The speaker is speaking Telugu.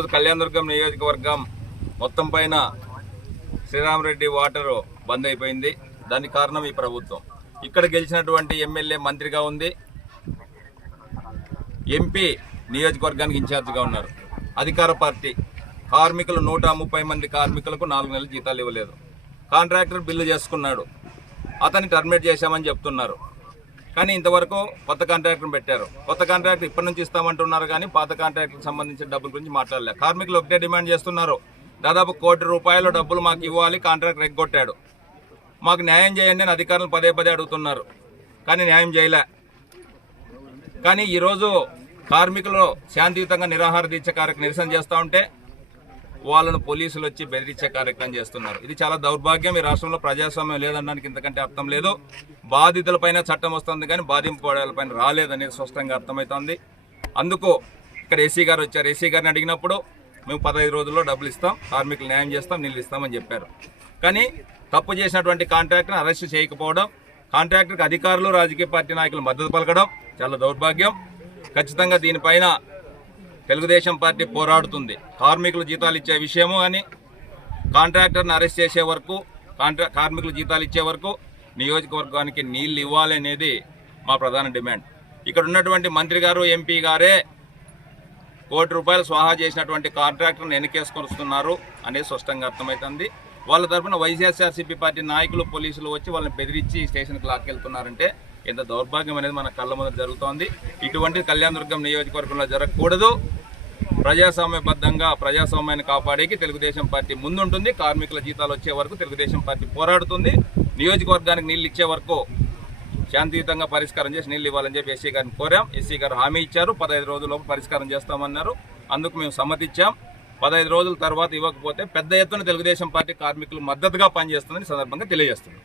ఈరోజు కళ్యాణదుర్గం నియోజకవర్గం మొత్తం పైన శ్రీరామరెడ్డి వాటర్ బంద్ అయిపోయింది. దానికి కారణం ఈ ప్రభుత్వం. ఇక్కడ గెలిచినటువంటి ఎమ్మెల్యే మంత్రిగా ఉంది, ఎంపీ నియోజకవర్గానికి ఇన్ఛార్జిగా ఉన్నారు. అధికార పార్టీ కార్మికులు 130 మంది కార్మికులకు 4 నెలల జీతాలు ఇవ్వలేదు. కాంట్రాక్టర్ బిల్లు చేసుకున్నాడు, అతన్ని టర్మినేట్ చేశామని చెప్తున్నారు. కానీ ఇంతవరకు కొత్త కాంట్రాక్టర్ని పెట్టారు. కొత్త కాంట్రాక్టర్ ఇప్పటి నుంచి ఇస్తామంటున్నారు, కానీ పాత కాంట్రాక్టర్కి సంబంధించిన డబ్బుల గురించి మాట్లాడలేదు. కార్మికులు ఒకటే డిమాండ్ చేస్తున్నారు, దాదాపు ₹1 కోటి డబ్బులు మాకు ఇవ్వాలి, కాంట్రాక్టర్ ఎగ్గొట్టాడు, మాకు న్యాయం చేయండి అని అధికారులు పదే అడుగుతున్నారు. కానీ న్యాయం చేయలే. కానీ ఈరోజు కార్మికులు శాంతియుతంగా నిరాహార దీక్ష కార్యక్రమం నిరసన చేస్తూ ఉంటే వాళ్ళను పోలీసులు వచ్చి బెదిరించే కార్యక్రమం చేస్తున్నారు. ఇది చాలా దౌర్భాగ్యం. ఈ రాష్ట్రంలో ప్రజాస్వామ్యం లేదనడానికి ఇంతకంటే అర్థం లేదు. బాధితులపైన చట్టం వస్తుంది, కానీ బాధింపబడేలపైన రాలేదనేది స్పష్టంగా అర్థమవుతుంది. అందుకు ఇక్కడ ఏసీ గారు వచ్చారు. ఏసీ గారిని అడిగినప్పుడు మేము 15 రోజుల్లో డబ్బులు ఇస్తాం, కార్మికులు న్యాయం చేస్తాం, నీళ్ళు ఇస్తామని చెప్పారు. కానీ తప్పు చేసినటువంటి కాంట్రాక్టర్ని అరెస్ట్ చేయకపోవడం, కాంట్రాక్టర్కి అధికారులు రాజకీయ పార్టీ నాయకులు మద్దతు పలకడం చాలా దౌర్భాగ్యం. ఖచ్చితంగా దీనిపైన తెలుగుదేశం పార్టీ పోరాడుతుంది. కార్మికులు జీతాలు ఇచ్చే విషయము కానీ కాంట్రాక్టర్ని అరెస్ట్ చేసే వరకు, కార్మికులు జీతాలు ఇచ్చే వరకు నియోజకవర్గానికి నీళ్లు ఇవ్వాలనేది మా ప్రధాన డిమాండ్. ఇక్కడ ఉన్నటువంటి మంత్రి గారు, ఎంపీ గారే ₹1 కోటి స్వాహా చేసినటువంటి కాంట్రాక్టర్ని వెనకేసుకొని వస్తున్నారు అనేది స్పష్టంగా అర్థమవుతుంది. వాళ్ళ తరఫున వైఎస్ఆర్సీపీ పార్టీ నాయకులు, పోలీసులు వచ్చి వాళ్ళని బెదిరించి స్టేషన్కి లాక్కెళ్తున్నారంటే ఎంత దౌర్భాగ్యం అనేది మన కళ్ళ ముందు జరుగుతోంది. ఇటువంటి కళ్యాణదుర్గం నియోజకవర్గంలో జరగకూడదు. ప్రజాస్వామ్యబద్ధంగా ప్రజాస్వామ్యాన్ని కాపాడేకి తెలుగుదేశం పార్టీ ముందుంటుంది. కార్మికుల జీతాలు వచ్చే వరకు తెలుగుదేశం పార్టీ పోరాడుతుంది. నియోజకవర్గానికి నీళ్ళు ఇచ్చే వరకు శాంతియుతంగా పరిష్కారం చేసి నీళ్ళు ఇవ్వాలని చెప్పి ఎస్సీ గారిని కోరాం. ఎస్సీ గారు హామీ ఇచ్చారు, 15 రోజుల్లోపు పరిష్కారం చేస్తామన్నారు. అందుకు మేము సమ్మతిచ్చాం. 15 రోజుల తర్వాత ఇవ్వకపోతే పెద్ద ఎత్తున తెలుగుదేశం పార్టీ కార్మికులు మద్దతుగా పనిచేస్తుందని సందర్భంగా తెలియజేస్తున్నాం.